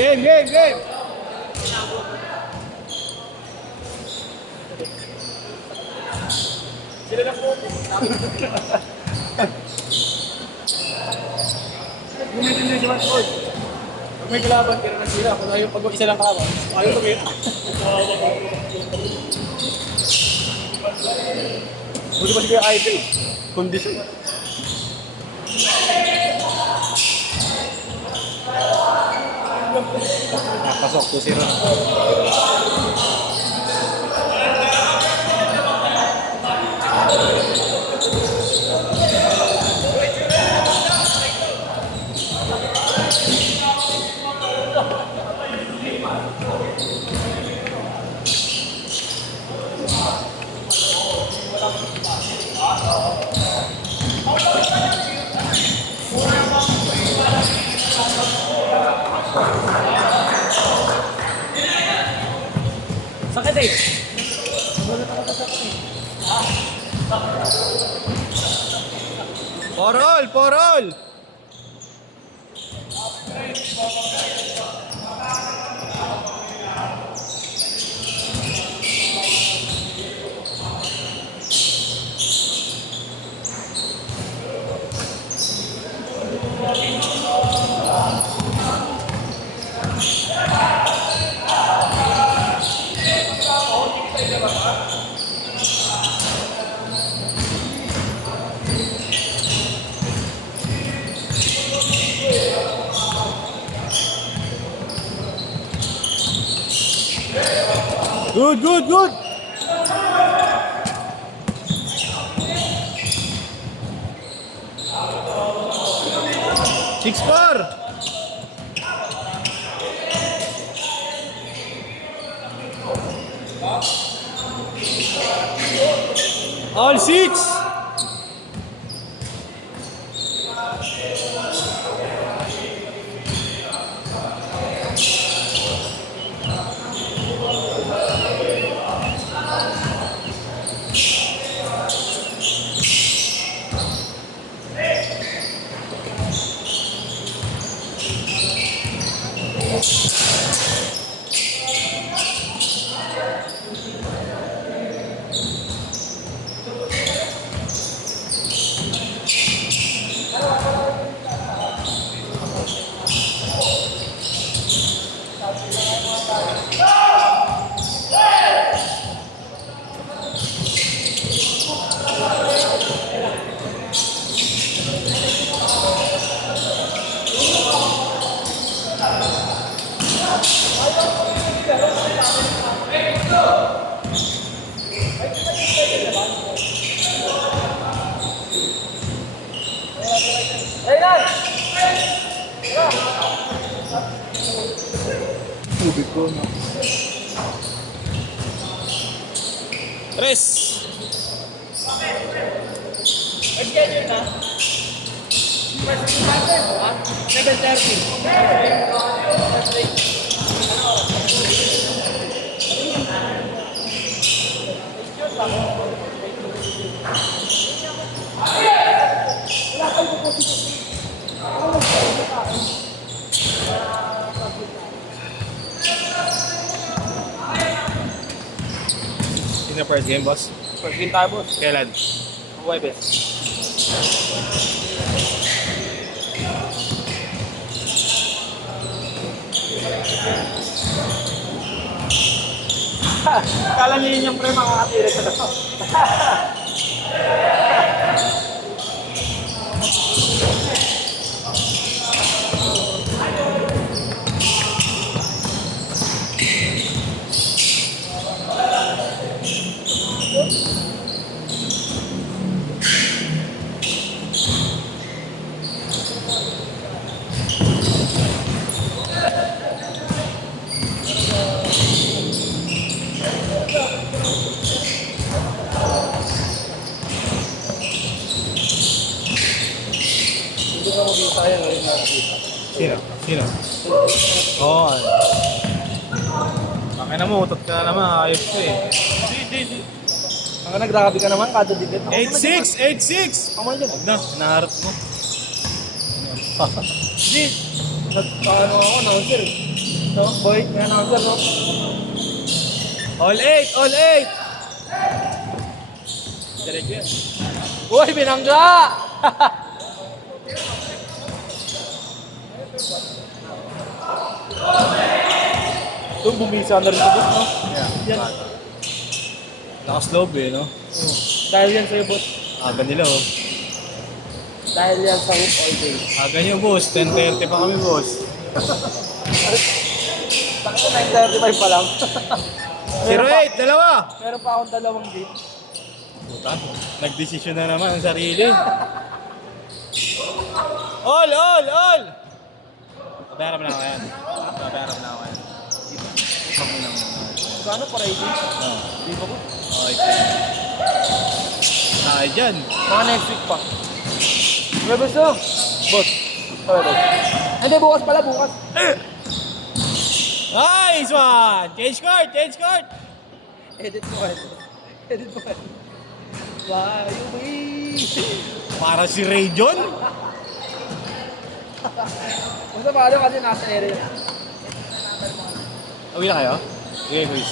Game, game, game! Sila na po. Gumitin na siya matchboard. Pag may kalaban, kaya na sila. Kung ayaw pag isa lang kalaban, ayaw tumit. Buti pa si Kuya Idol. Kondisyon. Pasok to si Ron. Sakit eh. Porol! Porol! Good, good, good! Six four! All six! Tubig ko na. Tres! Schedule na. 7:30. Sino first game, boss? First game tayo, boss. Kailan? Huwebes. Kala niyo yun yung pre makakatira sa dato. Hindi ka maging sayang ngayon nakakita. Sino? Sino? Oo. Oh, Bakit na mo, utot ka na naman. Ayos ko eh. Ang naggrabe ka naman, kada dikit. 8-6! 8-6! Kamay dyan. Huwag na, naharap mo. Hindi. Nagpaano ako, announcer. No, boy, may announcer, no? All 8! All 8! Diretso yan. Uy, binangga! Doon bumisa na rin ito, no? Yan. Lakas loob eh, no? Dahil yan sa'yo, boss. Aga nila oh. Dahil yan sa hoop all day. Aga nyo boss, 10:30 pa kami boss. Bakit 9:35 pa lang? 0-8, dalawa! Meron pa akong dalawang game. Puta, nagdesisyon na naman ang sarili. All, all, all! Pabayaran mo na ako yan. Pabayaran mo na ako yan. Ipag mo lang muna. Gano'n para hindi? Oo. Hindi ba po? Okay. Tayo dyan. Mga next week pa. May gusto? Boss. Sorry, boss. Hindi, bukas pala, bukas. Nice one! Change card, change card! Edit mo yan. Edit mo yan. Wow, Para si Ray John? Basta paano kasi nasa area. Awi na kayo? Okay, boys.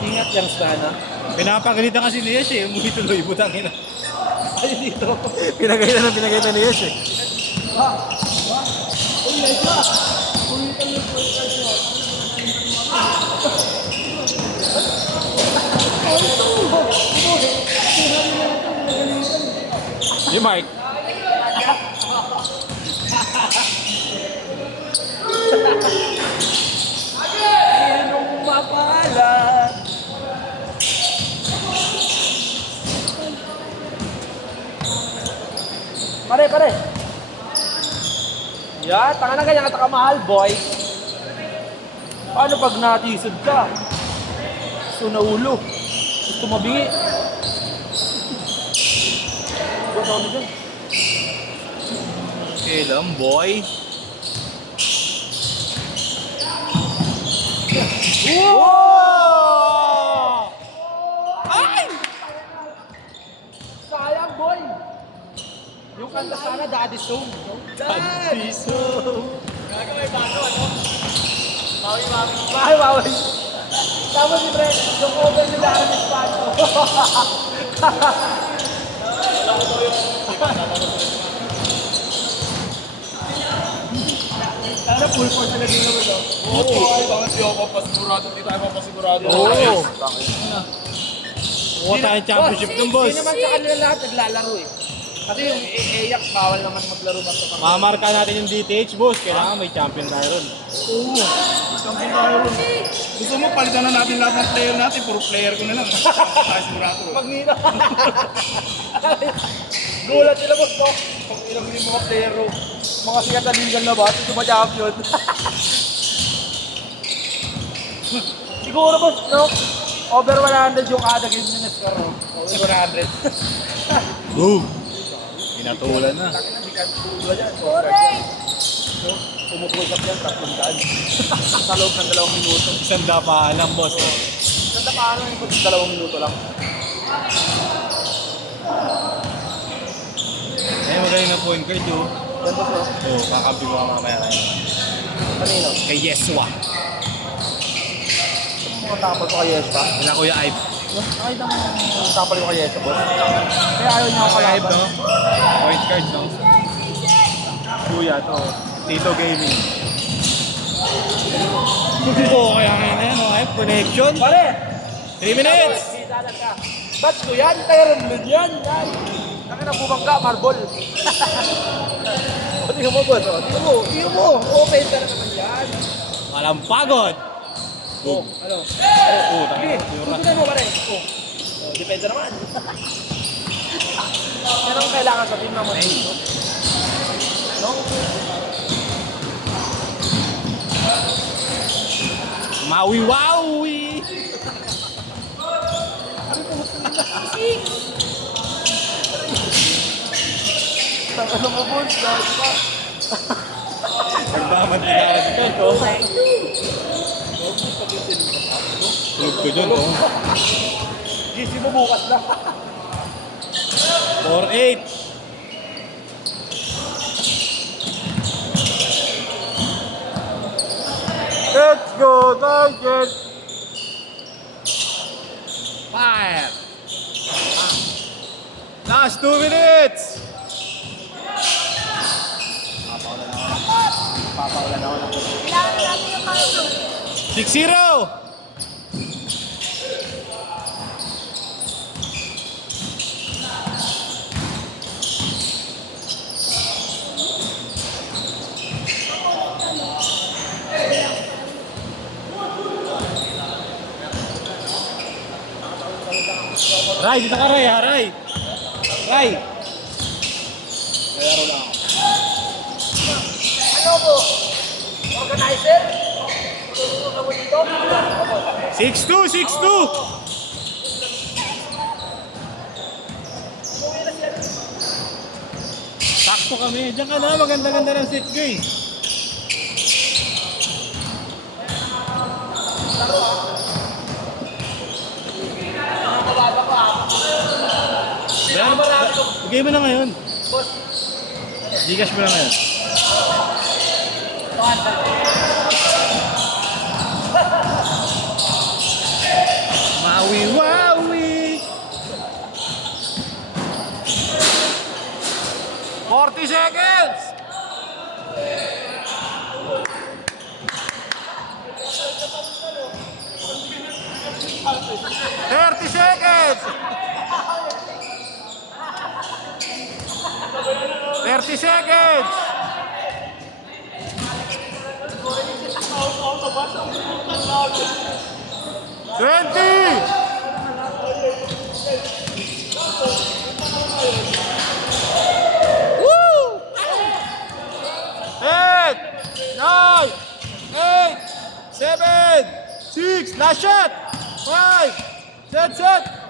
Ingat yung sana. Pinapagalitan kasi ni Yesh eh. Umuwi tuloy, butang ina. Ay, dito. Pinagalitan ni Yesh eh. Uy, guys na. Uy, kami po yung guys na. Di Mark. Sinong mapalad? Pare, pare. Yan, tanga na ganyan ka mahal, boy. Paano pag natisod ka? Gusto na ulo. Gusto mabingi. Buwan ako na dyan. Okay lang, boy. Wow! Ay! Sayang, boy! Yung kanta sana, Daddy Soul. Daddy Soul. Gagawin ba ito, ano? Bawi-bawi. Bawi-bawi. Tapos si Brett, yung cover nila ang Espanto. Sana full force sila din naman, no? Oo, ay, bakit di ako papasigurado? Di tayo papasigurado. Oo. Kuha tayo championship ng boss. Hindi naman sa kanila lahat naglalaro eh. Kasi yung Eyak, bawal naman maglaro ba sa kanila. Mamarka natin yung DTH, boss. Kailangan may champion tayo ron. Oo. Champion tayo ron. Gusto mo, palitan na natin lahat ng player natin. Puro player ko na lang. Tayo sigurado. Magnina. Gulat sila boss ko. Pag ilang yung mga player ro. Mga sikat na legal na ba? Ito ba champion? Siguro boss, no? Over 100 yung kada game ni Nescar, no? Over 100. Boom! Pinatulan na. Hindi ka tulad yan. No? Pumutusap yan, 300. Sa loob ng 2 minuto. Isang dapa lang, boss. Ganda paano yung 2 minuto lang? Eh, magaling na point guard, oh. Ganda bro. Oo, kakampi ko ka mamaya kayo. Kanino? Kay Yeswa. Mga tapal ko kay Yesha. Wala Kuya Ive. Nakita mo yung tapal ko kay Yesha, boss. Kaya ayaw niya ako Kuya Ive, kalaban. no? Point guard, no? Kuya, to. Tito Gaming. Oo, kaya ngayon na yan, no? Ive, connection. Pare! 3 minutes! Kita lang ka. Batch ko yan, taga-renlod yan. Yan. Naka na bumangga, marble. O, tingnan mo, boss. O, tingnan mo. Tingnan mo. Open ka na naman yan. Walang pagod! O, ano? Oo, Sige, tanga. susunod mo, pare. O, depensa naman. Yan ang kailangan sa team naman. No? Maui-waui! Ano mo, boss? Dahil ka. Nagmamantika ka si Kurt, oh. Tulog ko dyan, oh. Gising mo bukas na. 4-8. Let's go, target! Fire! Last 2 minutes! Papaulan ako lang. Kailangan natin yung kaso. 6-0! Ray, dito ka Ray ha, Ray! Ray! Layaro lang ako. Ano po? Organizer? Tutulungan ka mo dito? 6-2! 6-2! Sakto kami. Diyan ka na. Maganda-ganda ng set ko eh. Bigay mo na ngayon. Gcash mo na ngayon. Mawi-wawi! 40 seconds! Thirty seconds! 30 seconds! 20! Woo! 10, 9, 8, 7, 6, last shot! 5, set!